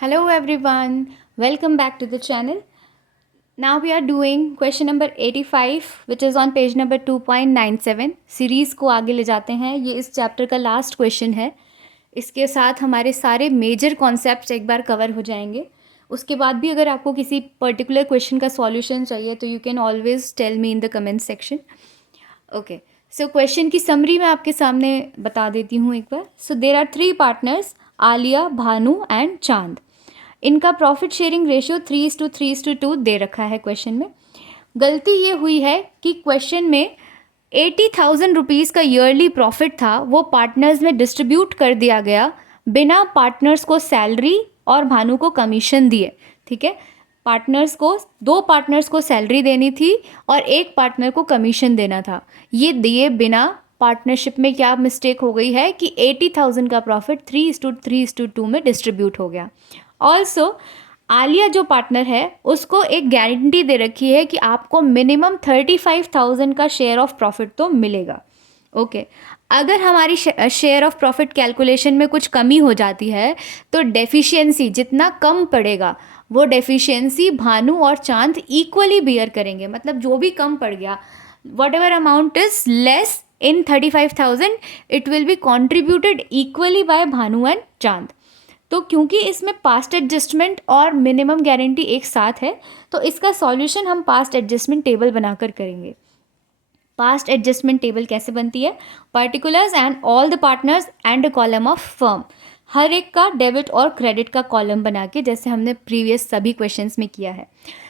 Hello everyone, welcome back to the channel. Now we are doing question number 85 which is on page number 2.97. Series को आगे ले जाते हैं. ये इस चैप्टर का लास्ट क्वेश्चन है. इसके साथ हमारे सारे मेजर कॉन्सेप्ट्स एक बार कवर हो जाएंगे. उसके बाद भी अगर आपको किसी पर्टिकुलर क्वेश्चन का सॉल्यूशन चाहिए तो you can always tell me in the comment section. Okay, so question की समरी मैं आपके सामने बता देती हूँ एक बार. So there are 3 partners, Alia, Bhanu and Chand. इनका प्रॉफिट शेयरिंग रेशियो 3:3:2 दे रखा है क्वेश्चन में. गलती ये हुई है कि क्वेश्चन में 80,000 रुपीज़ का ईयरली प्रॉफिट था, वो पार्टनर्स में डिस्ट्रीब्यूट कर दिया गया बिना पार्टनर्स को सैलरी और भानु को कमीशन दिए. ठीक है, दो पार्टनर्स को सैलरी देनी थी और एक पार्टनर को कमीशन देना था. ये दिए बिना पार्टनरशिप में क्या मिस्टेक हो गई है कि 80,000 का प्रॉफिट 3:3:2 में डिस्ट्रीब्यूट हो गया. ऑल्सो आलिया जो पार्टनर है उसको एक गारंटी दे रखी है कि आपको मिनिमम 35,000 का शेयर ऑफ प्रॉफिट तो मिलेगा. ओके, अगर हमारी शेयर ऑफ प्रॉफिट कैलकुलेशन में कुछ कमी हो जाती है तो डेफिशिएंसी जितना कम पड़ेगा वो डेफिशिएंसी भानु और चांद इक्वली बियर करेंगे. मतलब जो भी कम पड़ गया, whatever amount is less in 35,000 it will be contributed equally by Bhanu and Chand. तो क्योंकि इसमें पास्ट एडजस्टमेंट और मिनिमम गारंटी एक साथ है तो इसका सॉल्यूशन हम पास्ट एडजस्टमेंट टेबल बनाकर करेंगे. पास्ट एडजस्टमेंट टेबल कैसे बनती है? Particulars and all the partners and a column of firm. हर एक का डेबिट और क्रेडिट का कॉलम बना के, जैसे हमने प्रीवियस सभी क्वेश्चंस में किया है.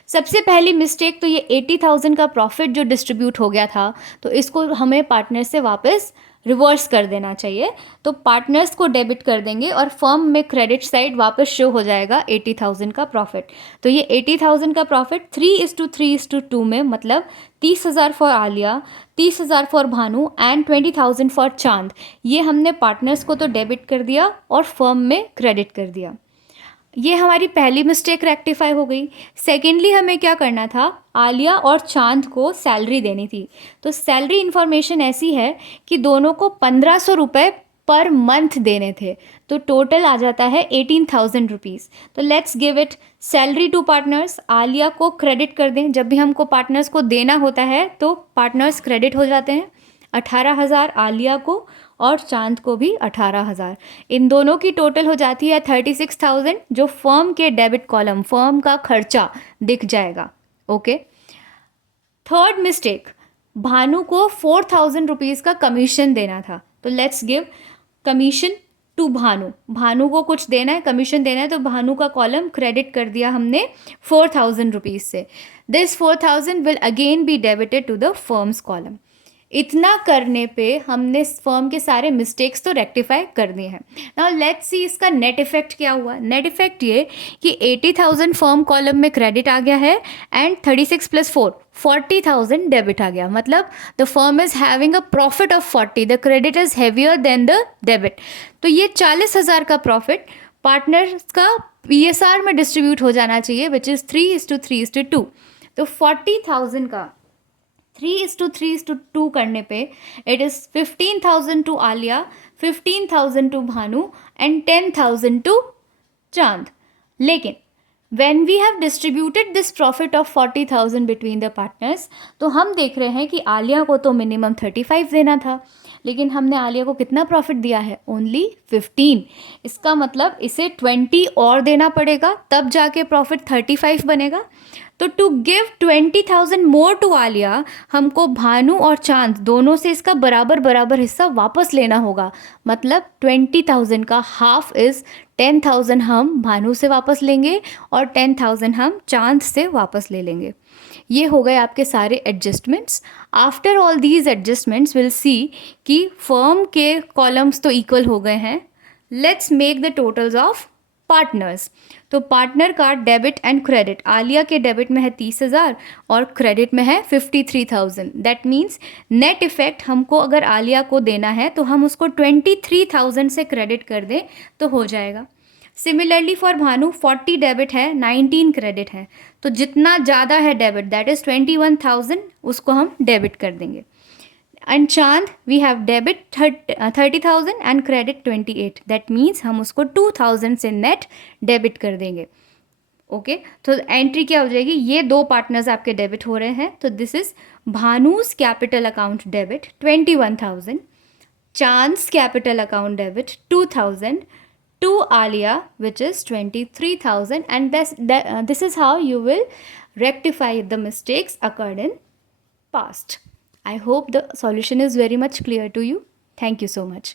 सबसे पहली मिस्टेक तो ये 80,000 का प्रॉफिट जो डिस्ट्रीब्यूट हो गया था तो इसको हमें पार्टनर से वापस रिवर्स कर देना चाहिए. तो पार्टनर्स को डेबिट कर देंगे और फर्म में क्रेडिट साइड वापस शो हो जाएगा 80,000 का प्रॉफिट. तो ये 80,000 का प्रॉफिट 3:3:2 में, मतलब 30,000 for Alia, 30,000 for Bhanu and 20,000 for चांद, ये हमने पार्टनर्स को तो डेबिट कर दिया और फर्म में क्रेडिट कर दिया. ये हमारी पहली मिस्टेक रेक्टिफाई हो गई. सेकेंडली हमें क्या करना था? आलिया और चांद को सैलरी देनी थी. तो सैलरी इन्फॉर्मेशन ऐसी है कि दोनों को 1,500 रुपये पर मंथ देने थे. तो टोटल आ जाता है 18,000 रुपीज़. तो let's give it salary to partners. Aliya को क्रेडिट कर दें. जब भी हमको पार्टनर्स को देना होता है तो पार्टनर्स क्रेडिट हो जाते हैं. 18,000 आलिया को और चांद को भी 18,000. इन दोनों की टोटल हो जाती है 36,000, जो फर्म के डेबिट कॉलम, फर्म का खर्चा दिख जाएगा. ओके. थर्ड मिस्टेक, भानु को 4,000 रुपीज़ का कमीशन देना था. तो let's give commission to Bhanu. Bhanu को कुछ देना है, कमीशन देना है, तो भानु का कॉलम क्रेडिट कर दिया हमने 4,000 रुपीज़ से. This 4,000 will again be debited to the firm's column. इतना करने पे हमने फर्म के सारे मिस्टेक्स तो रेक्टिफाई कर दिए हैं. नाउ लेट्स सी इसका नेट इफेक्ट क्या हुआ. नेट इफेक्ट ये कि 80,000 फर्म कॉलम में क्रेडिट आ गया है एंड 36 + 4 40,000 डेबिट आ गया. मतलब the firm is having a profit of 40, the credit is heavier than the debit. तो ये 40,000 का प्रॉफिट पार्टनर्स का PSR में डिस्ट्रीब्यूट हो जाना चाहिए, विच इज़ 3:3:2. तो 40,000 का 3:3:2 करने पे it is 15,000 to Aliya, 15,000 to Bhanu and 10,000 to Chand. लेकिन when we have distributed this profit of 40,000 between the partners, तो हम देख रहे हैं कि आलिया को तो मिनिमम 35 देना था, लेकिन हमने आलिया को कितना प्रॉफिट दिया है? ओनली 15. इसका मतलब इसे 20 और देना पड़ेगा, तब जाके प्रॉफिट 35 बनेगा. तो to give 20,000 more to Aliya, हमको भानु और चांद दोनों से इसका बराबर बराबर हिस्सा वापस लेना होगा. मतलब 20,000 का हाफ इज़ 10,000 हम भानु से वापस लेंगे और 10,000 हम चांद से वापस ले लेंगे. ये हो गए आपके सारे adjustments. After all these adjustments will see कि फर्म के कॉलम्स तो इक्वल हो गए हैं. Let's make the totals of partners. तो पार्टनर का डेबिट एंड क्रेडिट, आलिया के डेबिट में है 30,000 और क्रेडिट में है 53,000. दैट मीन्स नेट इफेक्ट हमको अगर आलिया को देना है तो हम उसको 23,000 से क्रेडिट कर दें तो हो जाएगा. सिमिलरली फॉर भानु 40 डेबिट है, 19 क्रेडिट है. तो जितना ज़्यादा है डेबिट, दैट इज़ 21,000, उसको हम डेबिट कर देंगे. And Chand we have debit 30,000 and credit 28. That means हम उसको 2,000 से नेट डेबिट कर देंगे. ओके तो एंट्री क्या हो जाएगी, ये दो पार्टनर्स आपके डेबिट हो रहे हैं, तो this is Bhanu's capital account debit 21,000, Chand's capital account debit 2,000 to Alia, which is 23,000, and this is how you will rectify the mistakes occurred in past. I hope the solution is very much clear to you. Thank you so much.